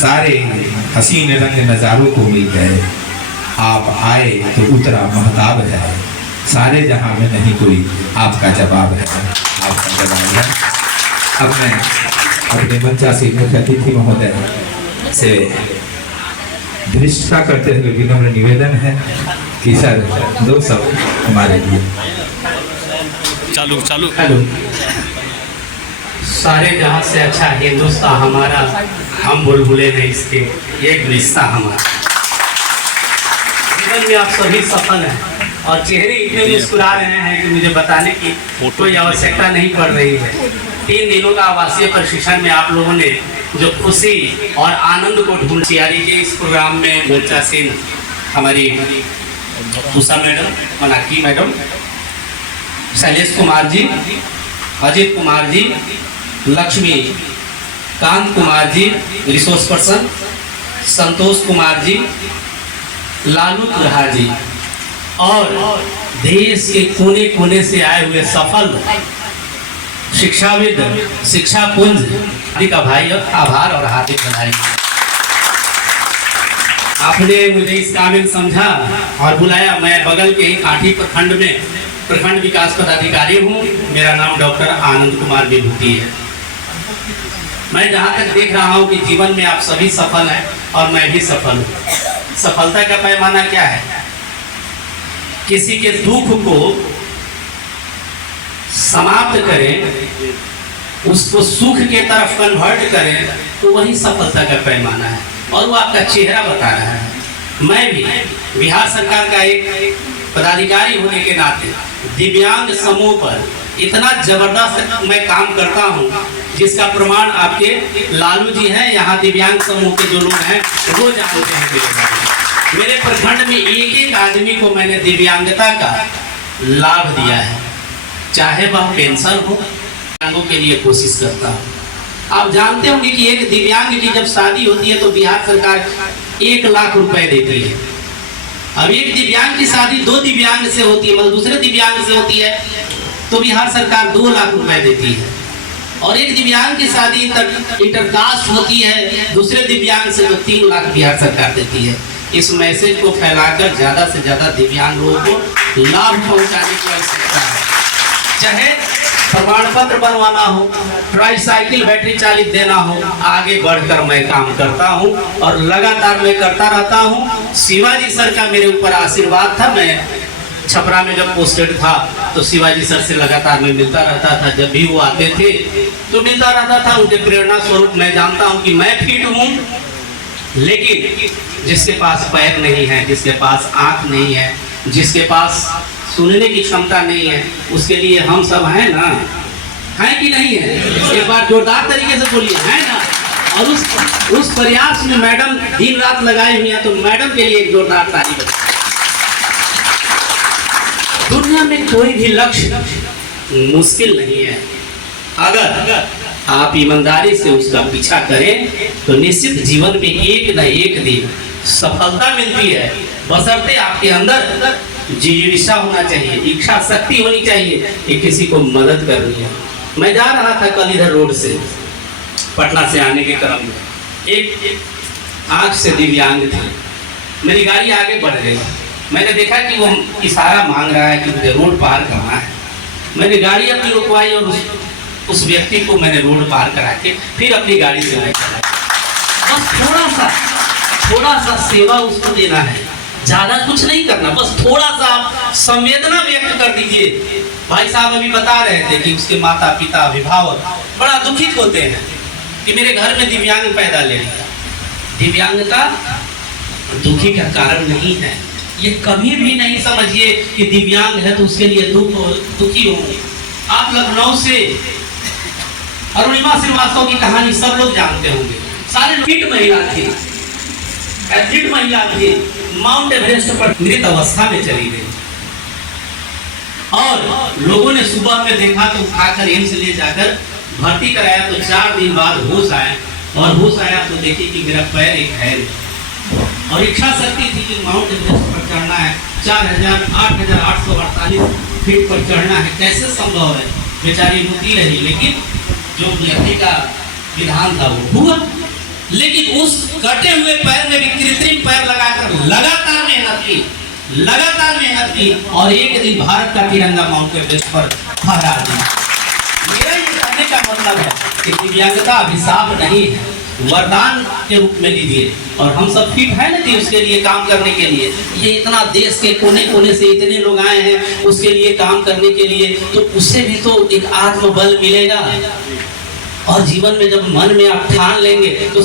सारे हसीन रंग नज़ारों को मिल गए, आप आए तो उतरा महताब है, सारे जहां में नहीं कोई आपका जवाब है, आपका जवाब है। अब मैं अपने मंचासीन मुख्य अतिथि महोदय से धृष्टता करते हुए विनम्र निवेदन है कि सर दो सब हमारे लिए। चालू चालू हेलो, सारे जहां से अच्छा हिंदुस्तान हमारा, हम बुलबुले नहीं इसके, ये गुलिस्ता हमारा। जीवन में आप सभी सफल हैं और चेहरे इतने मुस्कुरा रहे हैं कि मुझे बताने की कोई आवश्यकता नहीं पड़ रही है। 3 दिनों का आवासीय प्रशिक्षण में आप लोगों ने जो खुशी और आनंद को ढूंढ तैयारी के इस प्रोग्राम में मंचासीन हमारी Usha madam, मनाकी madam, Shailesh Kumar ji, Ajit Kumar ji, Lakshmi Kant Kumar ji resource person, Santosh Kumar ji, Lalu तुरहा जी और देश के कोने कोने से आए हुए सफल शिक्षाविद, शिक्षा पुंज का भाई आभार और हार्दिक बधाई। आपने मुझे इस काबिल समझा और बुलाया। मैं बगल के ही काठी प्रखंड में प्रखंड विकास पदाधिकारी हूँ। मेरा नाम डॉक्टर आनंद कुमार विभूति है। मैं जहाँ तक देख रहा हूँ कि जीवन में आप सभी सफल हैं और मैं भी सफल हूँ। सफलता का पैमाना क्या है? किसी के दुख को समाप्त करें, उसको सुख के तरफ कन्वर्ट करें, तो वही सफलता का पैमाना है और वो आपका चेहरा बता रहा है। मैं भी बिहार सरकार का एक पदाधिकारी होने के नाते दिव्यांग समूह पर इतना जबरदस्त मैं काम करता हूं, जिसका प्रमाण आपके लालू जी हैं। यहाँ दिव्यांग समूह के जो लोग हैं वो जानते हैं। मेरे प्रखंड में एक एक आदमी को मैंने दिव्यांगता का लाभ दिया है, चाहे वह पेंशन हो, दिव्यांगों के लिए कोशिश करता हूँ। आप जानते होंगे कि एक दिव्यांग की जब शादी होती है तो बिहार सरकार 1 लाख रुपए देती है। अब एक दिव्यांग की शादी 2 दिव्यांग से होती है, मतलब दूसरे दिव्यांग से होती है, तो बिहार सरकार 2 लाख रुपए देती है। और एक दिव्यांग की शादी इंटरकास्ट होती है दूसरे दिव्यांग से, तो 3 लाख बिहार सरकार देती है। इस मैसेज को फैलाकर ज्यादा से ज्यादा दिव्यांग लोगों को लाभ पहुंचाने की आवश्यकता है। चाहे प्रमाण पत्र बनवाना हो, ट्राईसाइकिल बैटरी चालित देना हो, आगे बढ़कर मैं काम करता हूं और लगातार मैं करता रहता हूं। शिवाजी सर का मेरे ऊपर आशीर्वाद था। मैं छपरा में जब पोस्टेड था तो शिवाजी सर से लगातार मैं मिलता रहता था। जब भी वो आते थे तो मिलता रहता था। उनके प्रेरणा स्वरूप मैं जानता हूं कि मैं फिट हूं, लेकिन जिसके पास पैर नहीं है, जिसके पास आंख नहीं है, जिसके पास सुनने की क्षमता नहीं है, उसके लिए हम सब हैं ना, हैं कि नहीं है? एक बार जोरदार तरीके से बोलिए, हैं ना? और उस प्रयास में मैडम दिन रात लगाई हुई है, तो मैडम के लिए एक जोरदार ताली बजाइए। दुनिया में कोई भी लक्ष्य मुश्किल नहीं है। अगर आप ईमानदारी से उसका पीछा करें तो निश्चित जीवन में एक न एक दिन सफलता मिलती है। बशर्ते आपके अंदर जिज्ञासा होना चाहिए, इच्छा शक्ति होनी चाहिए कि किसी को मदद करनी है। मैं जा रहा था कल इधर रोड से पटना से आने के क्रम में, एक आंख से दिव्यांग थे। मेरी गाड़ी आगे बढ़ गई। मैंने देखा कि वो इशारा मांग रहा है कि मुझे रोड पार करना है। मैंने गाड़ी अपनी रुकवाई और उस व्यक्ति को मैंने रोड पार करा के फिर अपनी गाड़ी से मैं चला। बस थोड़ा सा सेवा उसको देना है, ज्यादा कुछ नहीं करना। बस थोड़ा सा आप संवेदना व्यक्त कर दीजिए। भाई साहब अभी बता रहे थे कि उसके माता पिता अभिभावक बड़ा दुखित होते हैं कि मेरे घर में दिव्यांग पैदा ले लिया। दिव्यांगता दुखी का कारण नहीं है। ये कभी भी नहीं समझिए कि दिव्यांग है तो उसके लिए दुखी होंगे। आप लखनऊ से अरुणिमा श्रीवास्तव की कहानी सब लोग जानते होंगे। सारे फिट महिला थी, एथलीट महिला थी, माउंट एवरेस्ट पर मृत अवस्था में चली गई और लोगों ने सुबह में देखा तो उठाकर एम्स ले जाकर भर्ती कराया। तो 4 दिन बाद होश आया और होश आया तो देखिए कि मेरा पैर एक है और इच्छा शक्ति थी कि माउंट एवरेस्ट पर चढ़ना है। 8,848 फीट पर चढ़ना है। कैसे संभव है? बेचारी रुकी रही, लेकिन जो व्यक्ति का विधान था वो हुआ। लेकिन उस कटे हुए पैर में भी कृत्रिम पैर लगाकर लगातार मेहनत की और एक दिन भारत का तिरंगा माउंट एवरेस्ट पर फहरा दिया। मेरा ये कहने का मतलब है कि दिव्यांगता अभिशाप नहीं है, वरदान के रूप में लीजिए। और हम सब फिट है ना जी उसके लिए काम करने के लिए। ये इतना देश के कोने कोने से इतने लोग आए हैं उसके लिए काम करने के लिए, तो उससे भी तो एक आत्मबल मिलेगा। और जीवन में जब मन में आप ठान लेंगे तो